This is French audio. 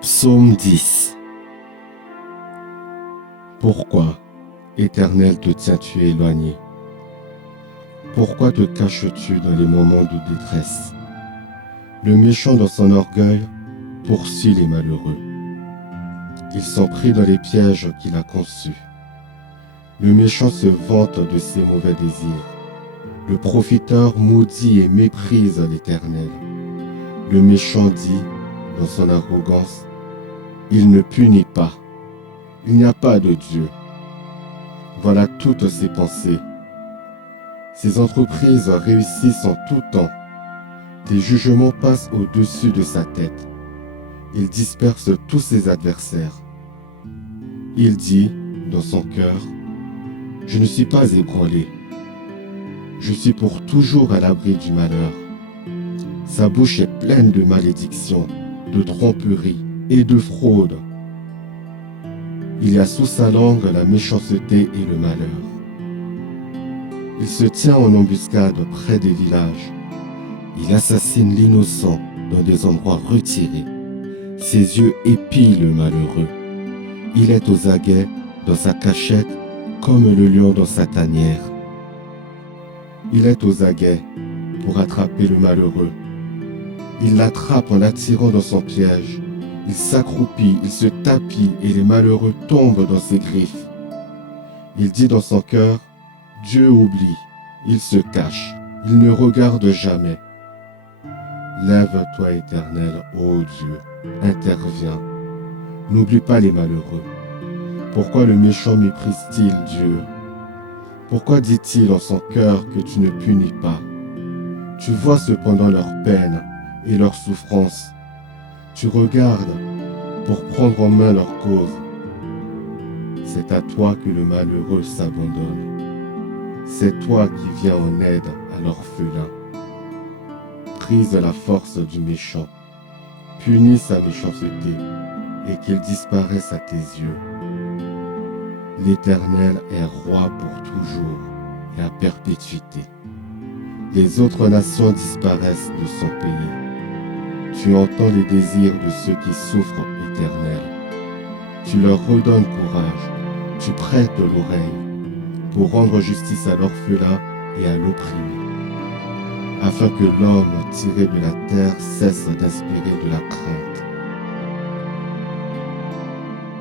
Psaume 10. Pourquoi, Éternel, te tiens-tu éloigné? Pourquoi te caches-tu dans les moments de détresse? Le méchant dans son orgueil poursuit les malheureux. Ils sont pris dans les pièges qu'il a conçus. Le méchant se vante de ses mauvais désirs. Le profiteur maudit et méprise l'Éternel. Le méchant dit, dans son arrogance, « Il ne punit pas. Il n'y a pas de Dieu. » Voilà toutes ses pensées. Ses entreprises réussissent en tout temps. Des jugements passent au-dessus de sa tête. Il disperse tous ses adversaires. Il dit, dans son cœur, « Je ne suis pas ébranlé. Je suis pour toujours à l'abri du malheur. » Sa bouche est pleine de malédictions, de tromperies et de fraude. Il y a sous sa langue la méchanceté et le malheur. Il se tient en embuscade près des villages. Il assassine l'innocent dans des endroits retirés. Ses yeux épient le malheureux. Il est aux aguets dans sa cachette comme le lion dans sa tanière. Il est aux aguets pour attraper le malheureux. Il l'attrape en l'attirant dans son piège. Il s'accroupit, il se tapit et les malheureux tombent dans ses griffes. Il dit dans son cœur, « Dieu oublie, il se cache, il ne regarde jamais. » Lève-toi, Éternel, ô Dieu, interviens. N'oublie pas les malheureux. Pourquoi le méchant méprise-t-il Dieu? Pourquoi dit-il en son cœur que tu ne punis pas? Tu vois cependant leur peine et leur souffrance. Tu regardes pour prendre en main leur cause. C'est à toi que le malheureux s'abandonne. C'est toi qui viens en aide à l'orphelin. Prise la force du méchant, punis sa méchanceté et qu'il disparaisse à tes yeux. L'Éternel est roi pour toujours et à perpétuité. Les autres nations disparaissent de son pays. Tu entends les désirs de ceux qui souffrent, Éternel. Tu leur redonnes courage, tu prêtes l'oreille pour rendre justice à l'orphelin et à l'opprimé, afin que l'homme tiré de la terre cesse d'inspirer de la crainte.